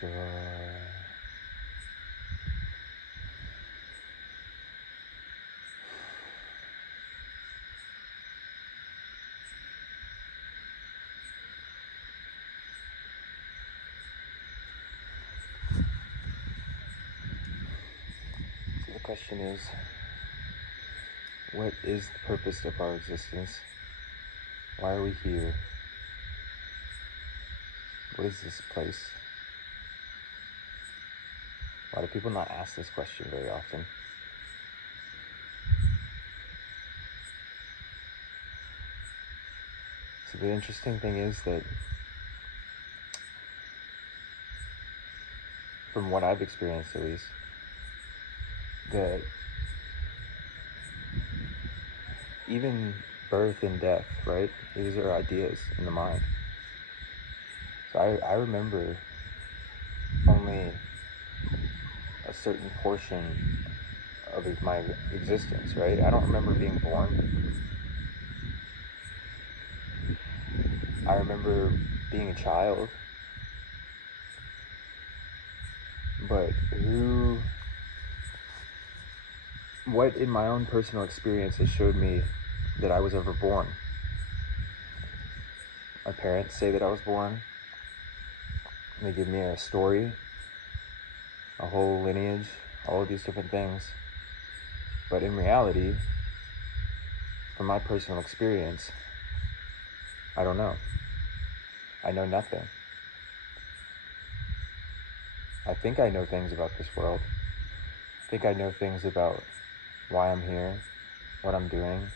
sure. So the question is, what is the purpose of our existence? Why are we here? What is this place? Why do people not ask this question very often? So the interesting thing is that from what I've experienced at least, that even birth and death, right? These are ideas in the mind. So I remember only a certain portion of my existence, right? I don't remember being born. I remember being a child. But what in my own personal experience has showed me that I was ever born? My parents say that I was born. They give me a story, a whole lineage, all of these different things. But in reality, from my personal experience, I don't know. I know nothing. I think I know things about this world. I think I know things about why I'm here, what I'm doing.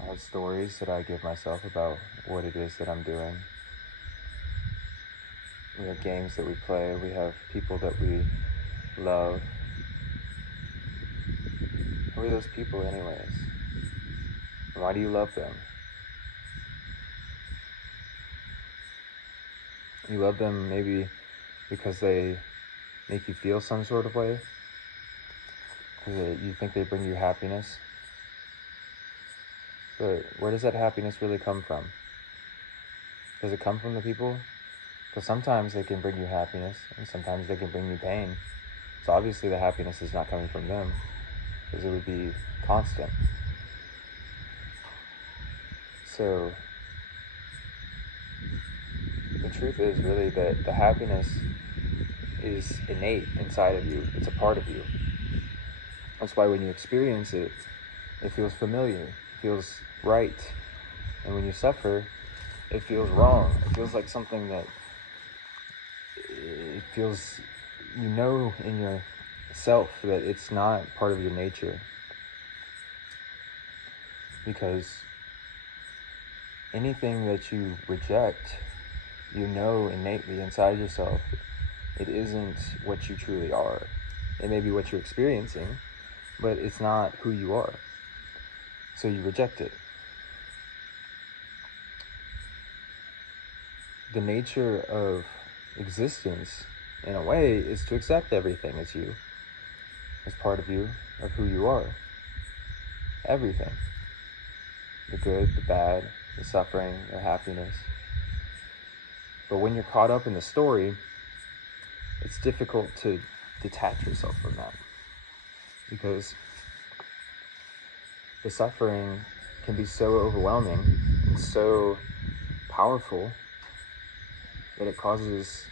I have stories that I give myself about what it is that I'm doing. We have games that we play. We have people that we love. Who are those people anyways? And why do you love them? You love them maybe because they make you feel some sort of way. Because you think they bring you happiness. But where does that happiness really come from? Does it come from the people? Because sometimes they can bring you happiness, and sometimes they can bring you pain. So obviously the happiness is not coming from them, because it would be constant. So the truth is really that the happiness is innate inside of you. It's a part of you. That's why when you experience it, it feels familiar, it feels right. And when you suffer, it feels wrong. It feels like something that it feels, you know, in yourself that it's not part of your nature. Because anything that you reject, you know innately inside yourself, it isn't what you truly are. It may be what you're experiencing, but it's not who you are. So you reject it. The nature of existence, in a way, is to accept everything as you, as part of you, of who you are. Everything. The good, the bad, the suffering, the happiness. But when you're caught up in the story, it's difficult to detach yourself from that. Because the suffering can be so overwhelming and so powerful that it causes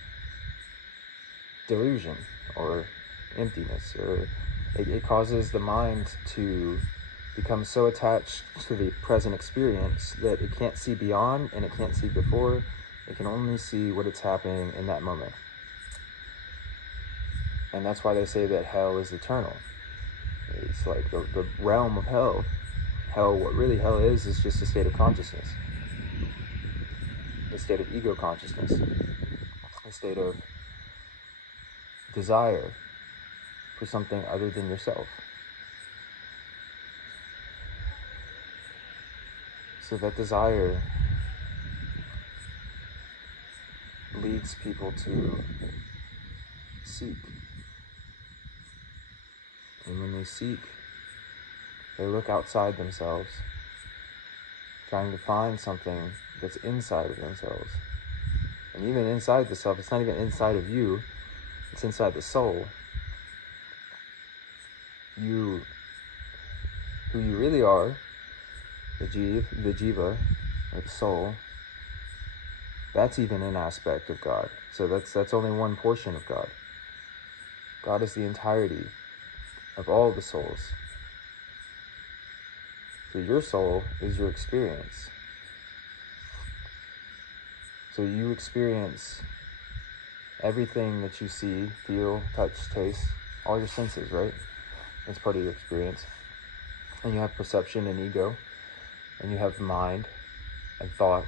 delusion or emptiness, or it causes the mind to become so attached to the present experience that it can't see beyond and it can't see before. It can only see what it's happening in that moment. And that's why they say that hell is eternal. It's like the realm of hell. Hell, what really hell is just a state of consciousness. A state of ego consciousness. A state of desire for something other than yourself. So that desire leads people to seek. And when they seek, they look outside themselves, trying to find something that's inside of themselves. And even inside the self, it's not even inside of you, it's inside the soul. You, who you really are, the jiva, or the soul, that's even an aspect of God. So that's only one portion of God. God is the entirety of all the souls. So your soul is your experience. So you experience everything that you see, feel, touch, taste, all your senses, right? That's part of your experience. And you have perception and ego, and you have mind and thought.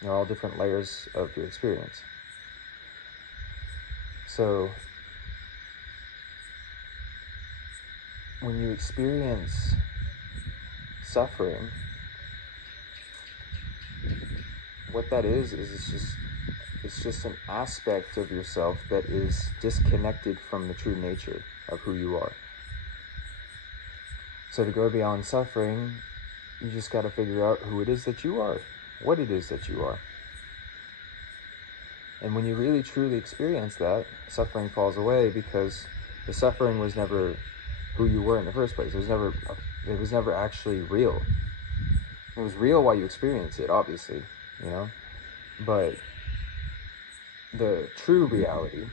They're all different layers of your experience. So when you experience suffering, what that is it's just an aspect of yourself that is disconnected from the true nature of who you are. So to go beyond suffering, you just got to figure out who it is that you are, what it is that you are. And when you really truly experience that, suffering falls away, because the suffering was never who you were in the first place. It was never actually real. It was real while you experienced it, obviously, you know, but the true reality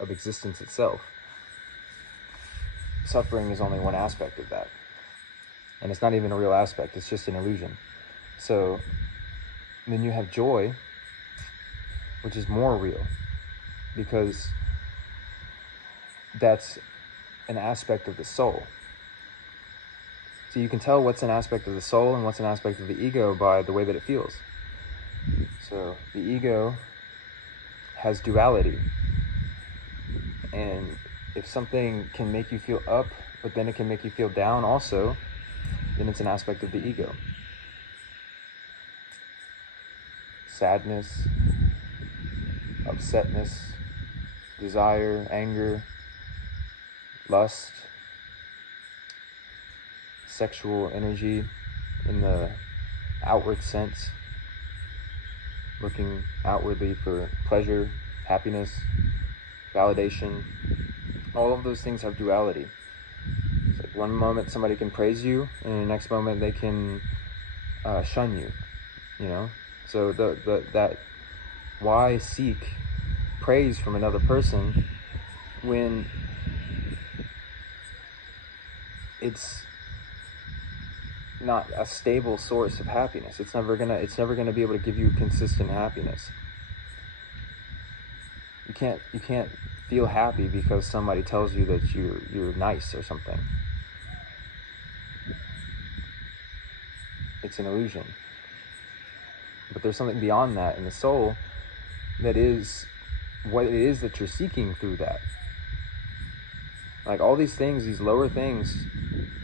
of existence itself, suffering is only one aspect of that. And it's not even a real aspect, it's just an illusion. So then you have joy, which is more real, because that's an aspect of the soul. So you can tell what's an aspect of the soul and what's an aspect of the ego by the way that it feels. So the ego has duality. And if something can make you feel up, but then it can make you feel down also, then it's an aspect of the ego. Sadness, upsetness, desire, anger, lust, sexual energy in the outward sense, looking outwardly for pleasure, happiness, validation. All of those things have duality. It's like one moment somebody can praise you, and the next moment they can shun you, you know? So that why seek praise from another person when it's not a stable source of happiness? It's never gonna be able to give you consistent happiness. You can't feel happy because somebody tells you that you're nice or something. It's an illusion. But there's something beyond that in the soul that is what it is that you're seeking through that. Like all these things, these lower things,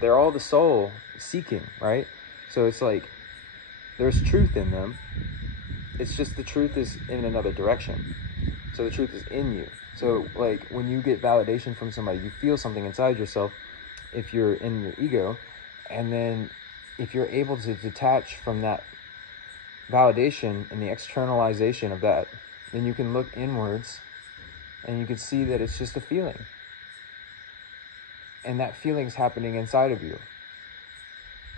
they're all the soul seeking, right? So it's like there's truth in them. It's just the truth is in another direction. So the truth is in you. So like when you get validation from somebody, you feel something inside yourself if you're in your ego. And then if you're able to detach from that validation and the externalization of that, then you can look inwards and you can see that it's just a feeling. And that feeling's happening inside of you.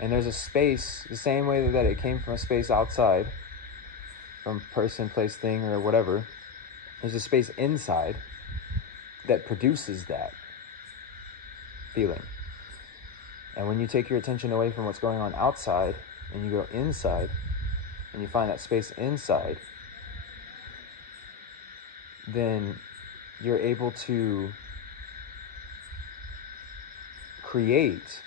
And there's a space, the same way that it came from a space outside, from person, place, thing, or whatever, there's a space inside that produces that feeling. And when you take your attention away from what's going on outside and you go inside and you find that space inside, then you're able to create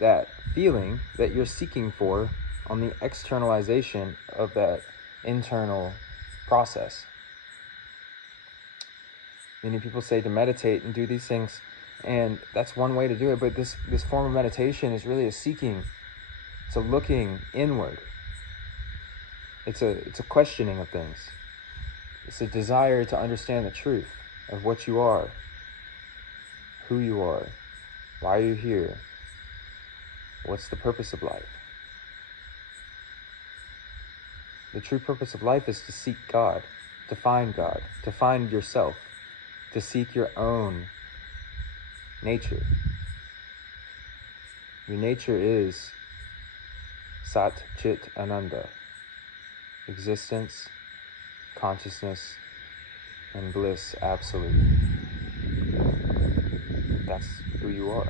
that feeling that you're seeking for on the externalization of that internal process. Many people say to meditate and do these things, and that's one way to do it, but this form of meditation is really a seeking. It's a looking inward. It's a questioning of things. It's a desire to understand the truth of what you are, who you are, why you're here, what's the purpose of life. The true purpose of life is to seek God, to find God, to find yourself, to seek your own nature. Your nature is Sat Chit Ananda, existence, consciousness, and bliss absolute. That's who you are.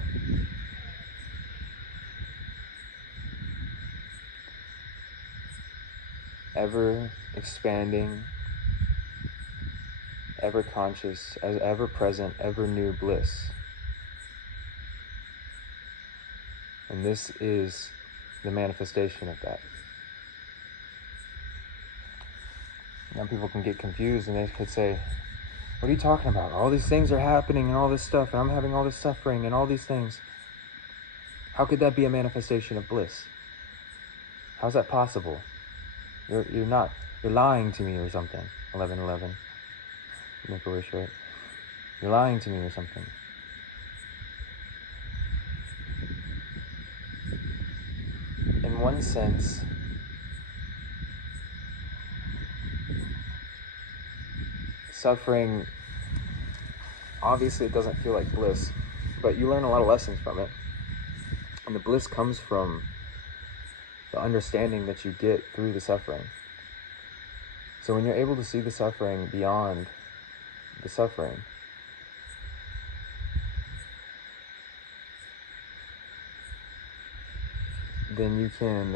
Ever expanding, ever conscious, as ever present, ever new bliss. And this is the manifestation of that. Now people can get confused and they could say, what are you talking about? All these things are happening and all this stuff, and I'm having all this suffering and all these things. How could that be a manifestation of bliss? How's that possible? You're lying to me or something. 11:11. Make a wish, right? You're lying to me or something. In one sense, suffering, obviously it doesn't feel like bliss, but you learn a lot of lessons from it. And the bliss comes from the understanding that you get through the suffering. So when you're able to see the suffering beyond the suffering, then you can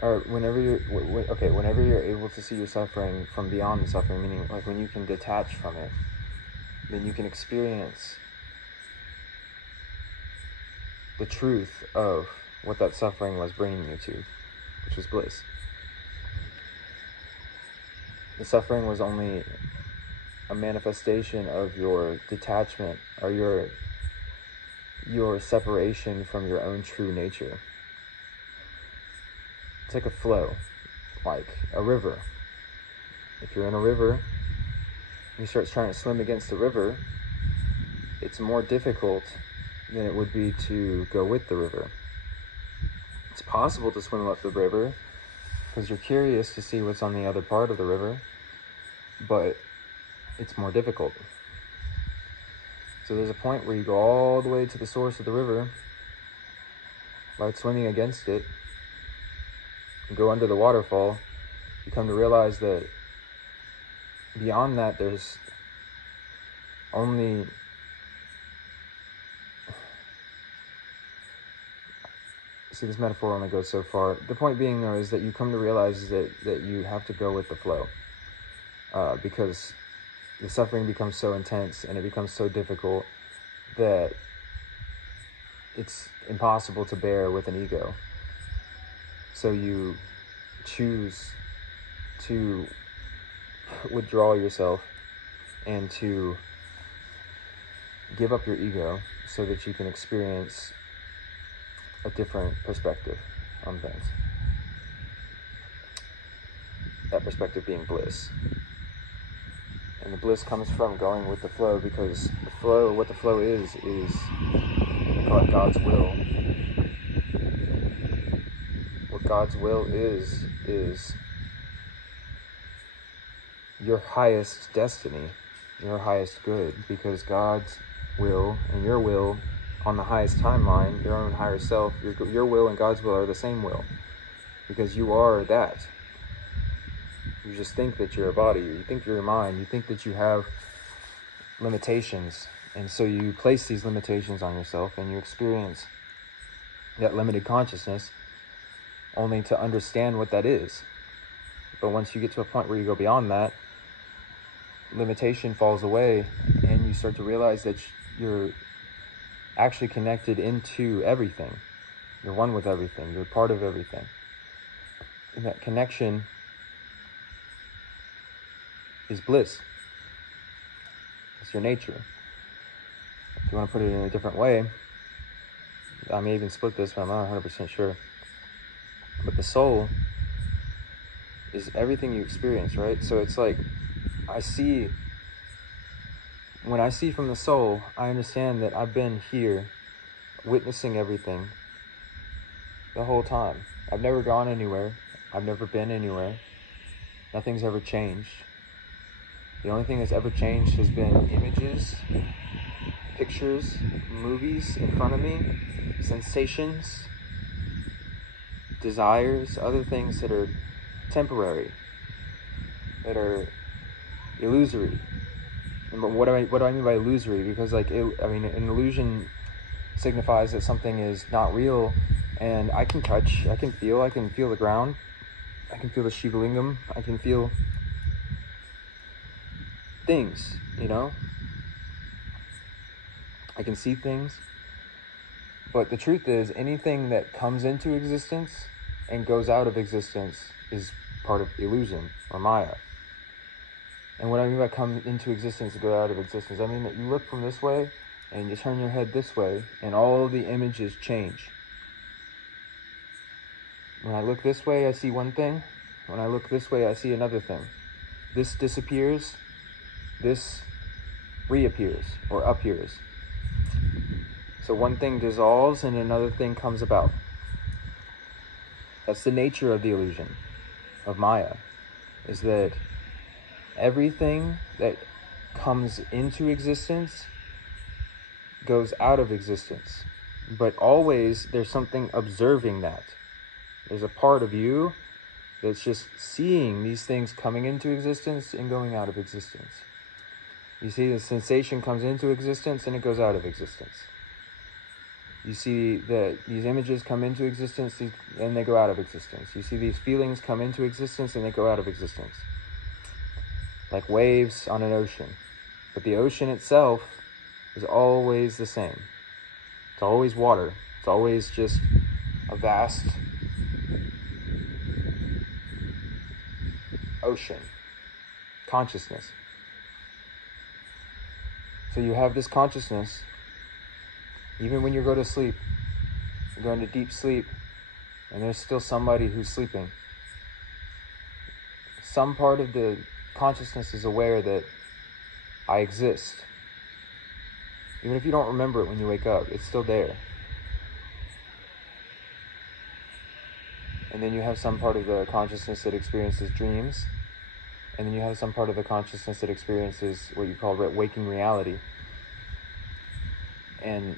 or whenever you're able to see your suffering from beyond the suffering, meaning like when you can detach from it, then you can experience the truth of what that suffering was bringing you to, which was bliss. The suffering was only a manifestation of your detachment or your separation from your own true nature. It's like a flow, like a river. If you're in a river and you start trying to swim against the river, it's more difficult than it would be to go with the river. It's possible to swim up the river because you're curious to see what's on the other part of the river, but it's more difficult. So there's a point where you go all the way to the source of the river, like swimming against it, and go under the waterfall. You come to realize that beyond that there's only this metaphor only goes so far. The point being, though, is that you come to realize that you have to go with the flow, because the suffering becomes so intense and it becomes so difficult that it's impossible to bear with an ego. So you choose to withdraw yourself and to give up your ego so that you can experience a different perspective on things. That perspective being bliss. And the bliss comes from going with the flow, because what the flow is we call it God's will. What God's will is your highest destiny, your highest good, because God's will and your will on the highest timeline, your own higher self, your will and God's will are the same will, because you are that. You just think that you're a body, you think you're a mind, you think that you have limitations, and so you place these limitations on yourself and you experience that limited consciousness only to understand what that is. But once you get to a point where you go beyond that, limitation falls away and you start to realize that you're actually connected into everything. You're one with everything. You're part of everything. And that connection is bliss. It's your nature. If you want to put it in a different way, I may even split this, but I'm not 100% sure. But the soul is everything you experience, right? So it's like, when I see from the soul, I understand that I've been here witnessing everything the whole time. I've never gone anywhere. I've never been anywhere. Nothing's ever changed. The only thing that's ever changed has been images, pictures, movies in front of me, sensations, desires, other things that are temporary, that are illusory. And what do I mean by illusory? Because an illusion signifies that something is not real, and I can touch, I can feel the ground, I can feel the Shiva Lingam, I can feel things, I can see things. But the truth is, anything that comes into existence and goes out of existence is part of illusion or Maya. And what I mean by come into existence and go out of existence, I mean that you look from this way and you turn your head this way and all the images change. When I look this way, I see one thing. When I look this way, I see another thing. This disappears. This reappears or appears. So one thing dissolves and another thing comes about. That's the nature of the illusion of Maya, is that everything that comes into existence goes out of existence. But always there's something observing that. There's a part of you that's just seeing these things coming into existence and going out of existence. You see the sensation comes into existence and it goes out of existence. You see that these images come into existence and they go out of existence. You see these feelings come into existence and they go out of existence. Like waves on an ocean. But the ocean itself is always the same. It's always water. It's always just a vast ocean. Consciousness. So you have this consciousness, even when you go to sleep, you go into deep sleep, and there's still somebody who's sleeping. Some part of the consciousness is aware that I exist. Even if you don't remember it when you wake up, it's still there. And then you have some part of the consciousness that experiences dreams. And then you have some part of the consciousness that experiences what you call waking reality. And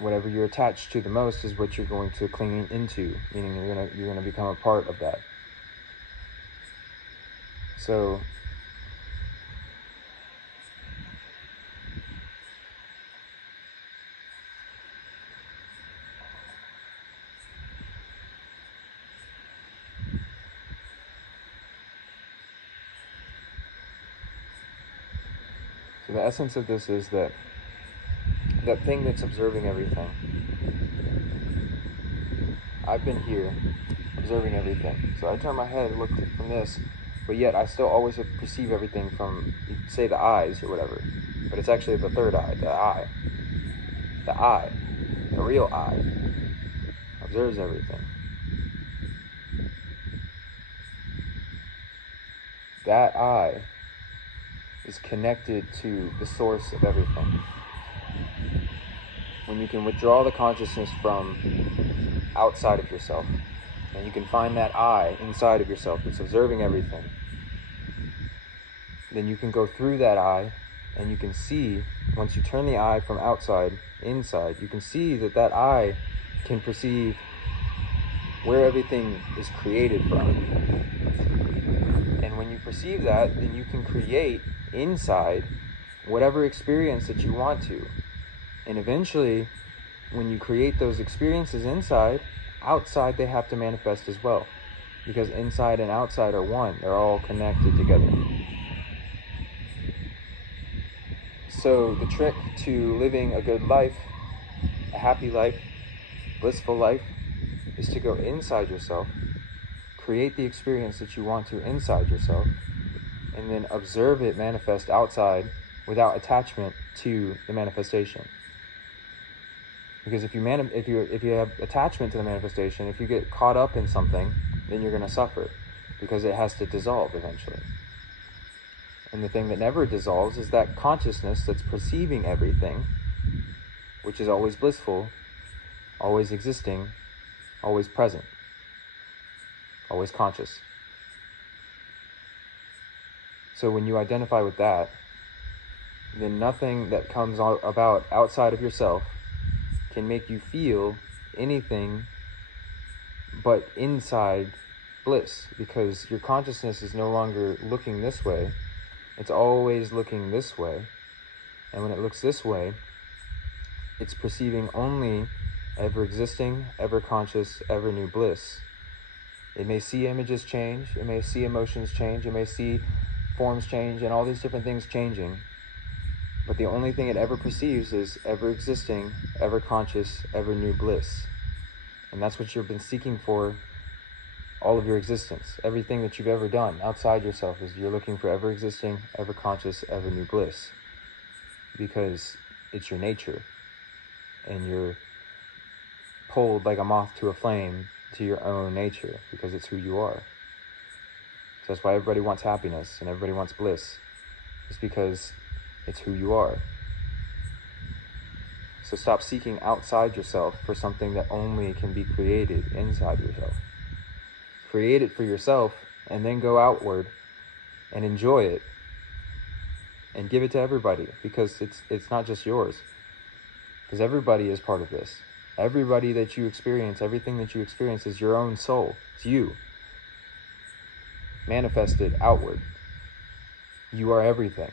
whatever you're attached to the most is what you're going to cling into, meaning you're gonna become a part of that. So the essence of this is that thing that's observing everything. I've been here observing everything. So I turn my head and look from this, but yet I still always perceive everything from, say, the eyes or whatever. But it's actually the third eye, the eye. The eye, the real eye, observes everything. That eye is connected to the source of everything. When you can withdraw the consciousness from outside of yourself, and you can find that eye inside of yourself that's observing everything, then you can go through that eye, and you can see, once you turn the eye from outside, inside, you can see that that eye can perceive where everything is created from. And when you perceive that, then you can create inside whatever experience that you want to. And eventually, when you create those experiences inside, outside they have to manifest as well. Because inside and outside are one. They're all connected together. So the trick to living a good life, a happy life, blissful life, is to go inside yourself, create the experience that you want to inside yourself, and then observe it manifest outside without attachment to the manifestation. Because if you have attachment to the manifestation, if you get caught up in something, then you're going to suffer, because it has to dissolve eventually. And the thing that never dissolves is that consciousness that's perceiving everything, which is always blissful, always existing, always present, always conscious. So when you identify with that, then nothing that comes about outside of yourself can make you feel anything but inside bliss, because your consciousness is no longer looking this way, it's always looking this way. And when it looks this way, it's perceiving only ever-existing, ever-conscious, ever-new bliss. It may see images change, it may see emotions change, it may see forms change, and all these different things changing. But the only thing it ever perceives is ever-existing, ever-conscious, ever-new bliss. And that's what you've been seeking for all of your existence. Everything that you've ever done outside yourself is you're looking for ever-existing, ever-conscious, ever-new bliss. Because it's your nature. And you're pulled like a moth to a flame to your own nature, because it's who you are. So that's why everybody wants happiness and everybody wants bliss. It's because it's who you are. So stop seeking outside yourself for something that only can be created inside yourself. Create it for yourself and then go outward and enjoy it and give it to everybody, because it's not just yours. Because everybody is part of this. Everybody that you experience, everything that you experience is your own soul. It's you. Manifested outward. You are everything.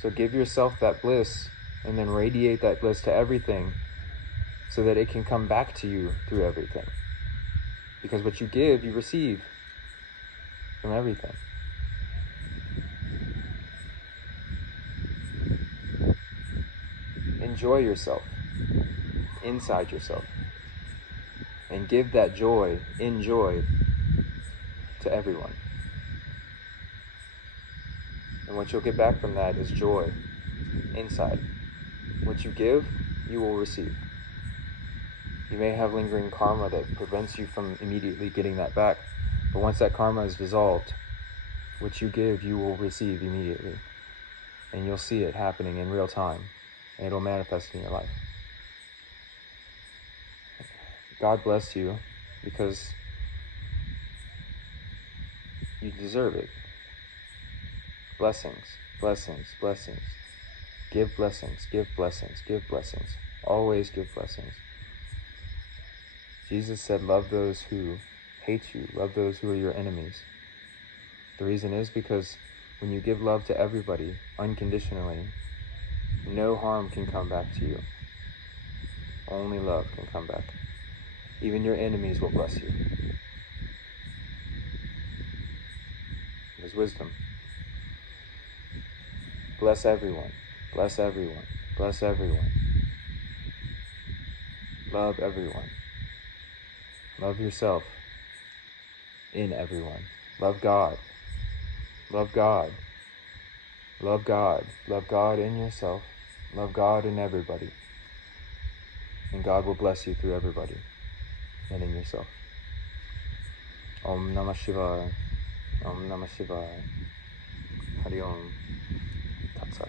So give yourself that bliss and then radiate that bliss to everything so that it can come back to you through everything. Because what you give, you receive from everything. Enjoy yourself inside yourself and give that joy, enjoy, to everyone. And what you'll get back from that is joy inside. What you give, you will receive. You may have lingering karma that prevents you from immediately getting that back, but once that karma is dissolved, what you give, you will receive immediately. And you'll see it happening in real time, and it'll manifest in your life. God bless you, because you deserve it. Blessings, blessings, blessings. Give blessings, give blessings, give blessings. Always give blessings. Jesus said, love those who hate you, love those who are your enemies. The reason is because when you give love to everybody unconditionally, no harm can come back to you. Only love can come back. Even your enemies will bless you. There's wisdom. Bless everyone. Bless everyone. Bless everyone. Love everyone. Love yourself in everyone. Love God. Love God. Love God. Love God in yourself. Love God in everybody. And God will bless you through everybody and in yourself. Om Namah Shivaya. Om Namah Shivaya. Hari Om. Tat Sat.